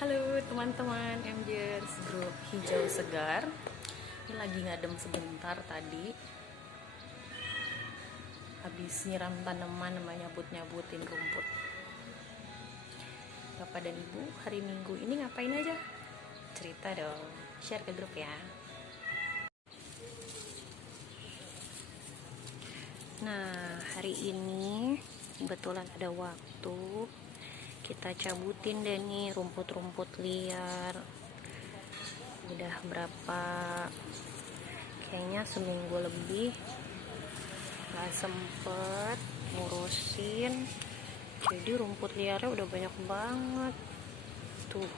Halo teman-teman MJers Grup Hijau Segar. Ini lagi ngadem sebentar tadi. Habis nyiram tanaman sama nyabut-nyabutin rumput. Bapak dan Ibu hari Minggu ini ngapain aja? Cerita dong, share ke grup ya. Nah, hari ini kebetulan ada waktu, kita cabutin deh nih rumput-rumput liar. Udah berapa, kayaknya seminggu lebih gak sempet ngurusin, jadi rumput liarnya udah banyak banget tuh.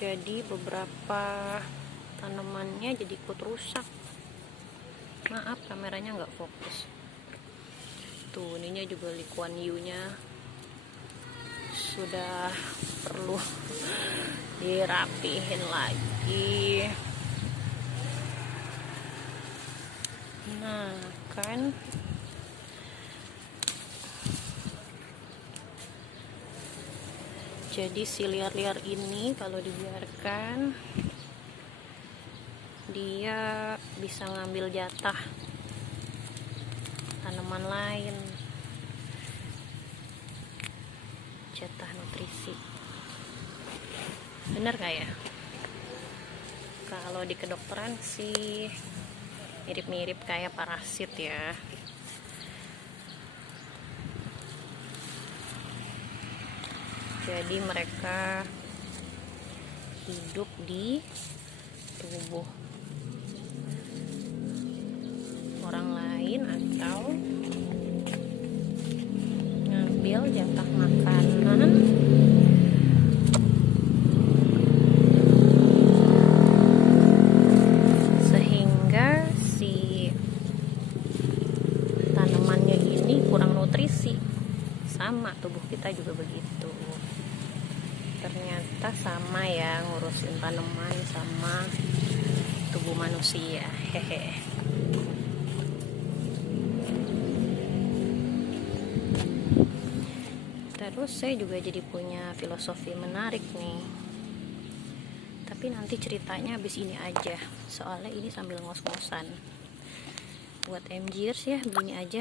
Jadi beberapa tanamannya jadi ikut rusak. Maaf kameranya nggak fokus. Tuh ininya juga Lee Kuan Yew nya sudah perlu dirapihin lagi. Nah kan jadi si liar-liar ini kalau dibiarkan dia bisa ngambil jatah tanaman lain, jatah nutrisi. Bener gak ya? Kalau di kedokteran sih mirip-mirip kayak parasit ya. Jadi mereka hidup di tubuh orang lain atau ngambil jatah makanan sehingga si tanamannya ini kurang nutrisi. Sama tubuh kita juga begitu. Ternyata sama ya ngurusin tanaman sama tubuh manusia. Hehe. Terus saya juga jadi punya filosofi menarik nih. Tapi nanti ceritanya habis ini aja. Soalnya ini sambil ngos-ngosan. Buat MJers ya, begini aja.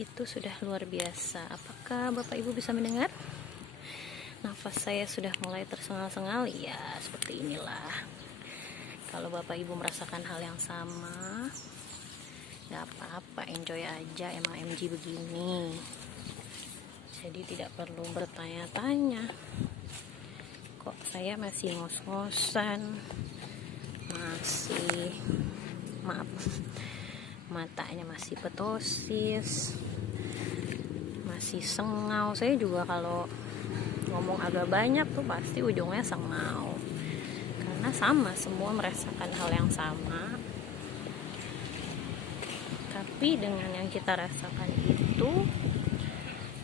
Itu sudah luar biasa. Apakah Bapak Ibu bisa mendengar? Nafas saya sudah mulai tersengal-sengal. Ya, seperti inilah. Kalau Bapak Ibu merasakan hal yang sama, gak apa-apa, enjoy aja. Emang MJ begini. Jadi tidak perlu bertanya-tanya, kok saya masih ngos-ngosan, masih, maaf, matanya masih petosis, masih sengau. Saya juga kalau ngomong agak banyak tuh pasti ujungnya sengau, karena sama, semua merasakan hal yang sama. Tapi dengan yang kita rasakan itu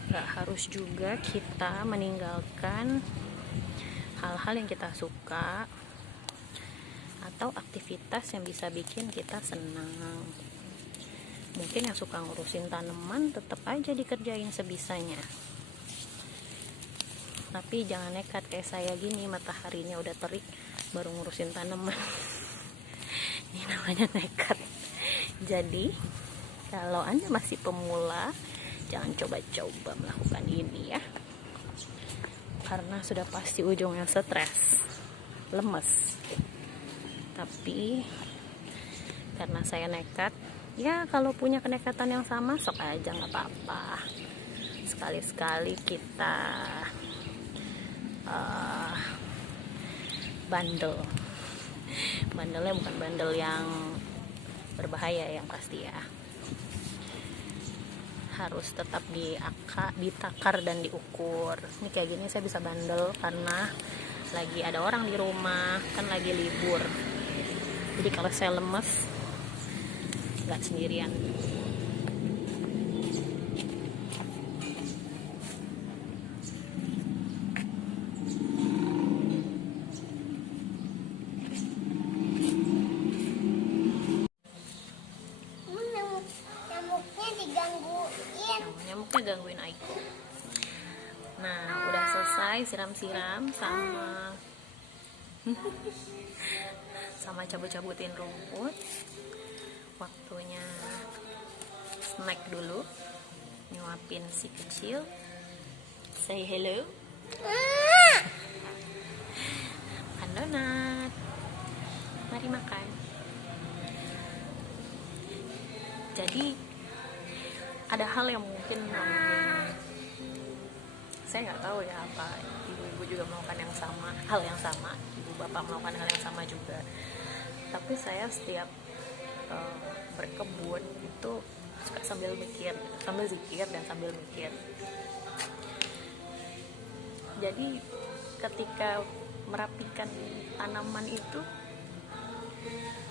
gak harus juga kita meninggalkan hal-hal yang kita suka atau aktivitas yang bisa bikin kita senang. Mungkin yang suka ngurusin tanaman tetap aja dikerjain sebisanya, tapi jangan nekat kayak saya gini, mataharinya udah terik baru ngurusin tanaman. Ini namanya nekat. Jadi kalau Anda masih pemula, jangan coba-coba melakukan ini ya, karena sudah pasti ujungnya stres, lemes. Tapi karena saya nekat, ya kalau punya kenekatan yang sama sok aja, nggak apa-apa. Sekali-sekali kita bandel. Bandelnya bukan bandel yang berbahaya, yang pasti ya. Harus tetap ditakar dan diukur. Ini kayak gini saya bisa bandel karena lagi ada orang di rumah, kan lagi libur. Jadi kalau saya lemes nggak sendirian. Nyamuknya digangguin. Nyamuknya gangguin Aiko. Nah, udah selesai siram-siram sama cabut-cabutin rumput. Waktunya snack dulu, nyuapin si kecil. Say hello. Makan donat. Mari makan. Jadi ada hal yang mungkin saya nggak tahu ya, apa ibu-ibu juga melakukan hal yang sama, ibu bapak melakukan hal yang sama juga. Tapi saya setiap berkebun itu suka sambil mikir, sambil zikir dan sambil mikir. Jadi ketika merapikan tanaman itu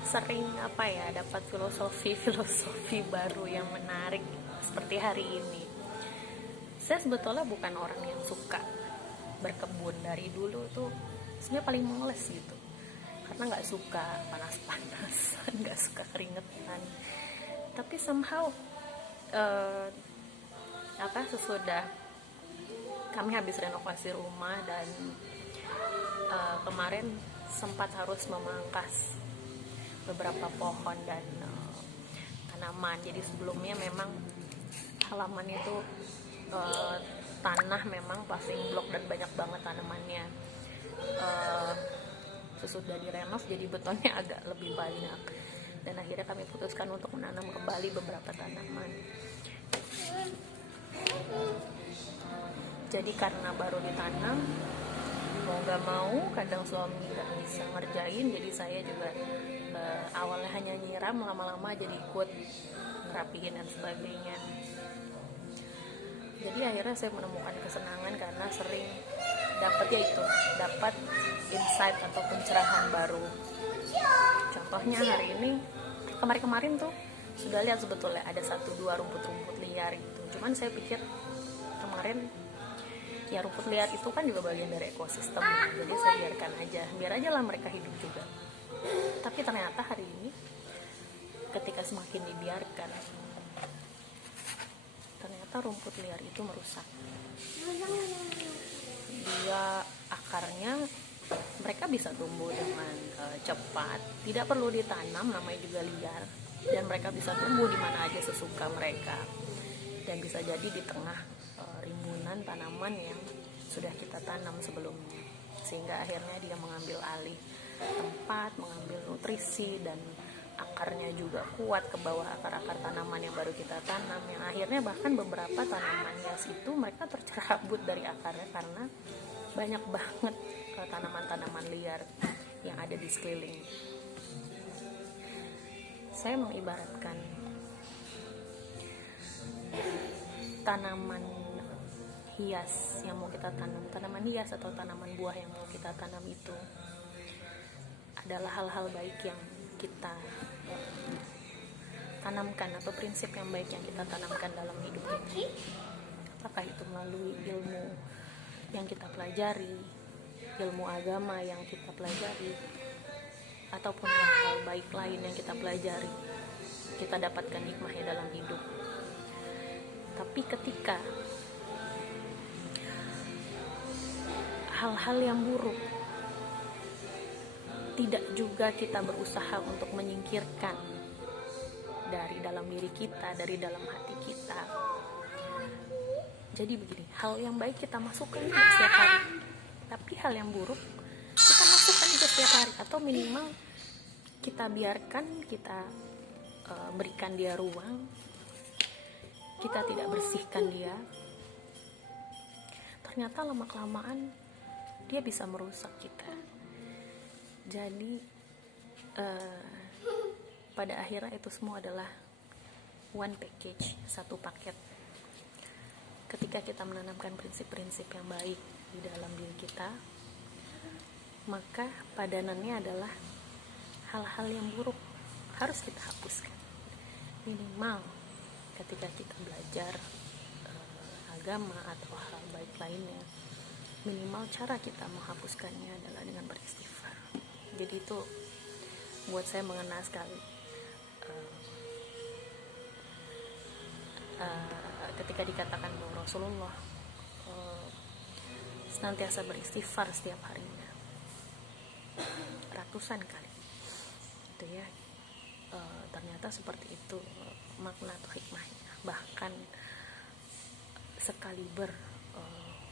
sering dapat filosofi baru yang menarik. Seperti hari ini, saya sebetulnya bukan orang yang suka berkebun. Dari dulu tuh sebenarnya paling males gitu, karena nggak suka panas-panasan, nggak suka keringetan. Tapi somehow sesudah kami habis renovasi rumah dan kemarin sempat harus memangkas beberapa pohon dan tanaman. Jadi sebelumnya memang halaman itu tanah memang paving block dan banyak banget tanamannya. Sesudah direnov jadi betonnya agak lebih banyak, dan akhirnya kami putuskan untuk menanam kembali beberapa tanaman. Jadi karena baru ditanam, mau gak mau kadang suami gak bisa ngerjain, jadi saya juga awalnya hanya nyiram, lama-lama jadi ikut ngerapihin dan sebagainya. Jadi akhirnya saya menemukan kesenangan karena sering dapat insight atau pencerahan baru. Contohnya hari ini, kemarin tuh sudah lihat sebetulnya ada 1-2 rumput-rumput liar gitu. Cuman saya pikir kemarin ya rumput liar itu kan juga bagian dari ekosistem ya. Jadi saya biar aja lah mereka hidup juga. Tapi ternyata hari ini ketika semakin dibiarkan, ternyata rumput liar itu merusak. Dia akarnya mereka bisa tumbuh dengan cepat, tidak perlu ditanam, namanya juga liar, dan mereka bisa tumbuh di mana aja sesuka mereka, dan bisa jadi di tengah rimbunan tanaman yang sudah kita tanam sebelumnya, sehingga akhirnya dia mengambil alih tempat, mengambil nutrisi, dan akarnya juga kuat ke bawah akar-akar tanaman yang baru kita tanam, yang akhirnya bahkan beberapa tanaman hias itu mereka tercerabut dari akarnya karena banyak banget tanaman-tanaman liar yang ada di sekeliling. Saya mengibaratkan tanaman hias yang mau kita tanam, tanaman hias atau tanaman buah yang mau kita tanam itu adalah hal-hal baik yang kita tanamkan, atau prinsip yang baik yang kita tanamkan dalam hidup ini. Apakah itu melalui ilmu yang kita pelajari, ilmu agama yang kita pelajari, ataupun hal-hal baik lain yang kita pelajari, kita dapatkan hikmahnya dalam hidup. Tapi ketika hal-hal yang buruk tidak juga kita berusaha untuk menyingkirkan dari dalam diri kita, dari dalam hati kita. Jadi begini, hal yang baik kita masukkan juga setiap hari, tapi hal yang buruk kita masukkan juga setiap hari, atau minimal kita biarkan, kita berikan dia ruang, kita tidak bersihkan dia. Ternyata lama-kelamaan dia bisa merusak kita. Jadi pada akhirnya itu semua adalah one package, satu paket. Ketika kita menanamkan prinsip-prinsip yang baik di dalam diri kita, maka padanannya adalah hal-hal yang buruk harus kita hapuskan. Minimal ketika kita belajar agama atau hal baik lainnya, minimal cara kita menghapuskannya adalah dengan beristighfar. Jadi itu buat saya mengena sekali. Ketika dikatakan bahwa Rasulullah senantiasa beristighfar setiap harinya, ratusan kali itu ya. Ternyata seperti itu makna atau hikmahnya. Bahkan sekaliber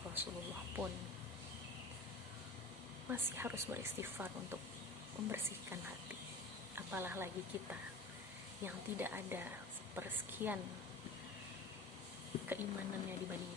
Rasulullah pun masih harus beristighfar untuk membersihkan hati, apalah lagi kita yang tidak ada sepersekian keimanannya dibanding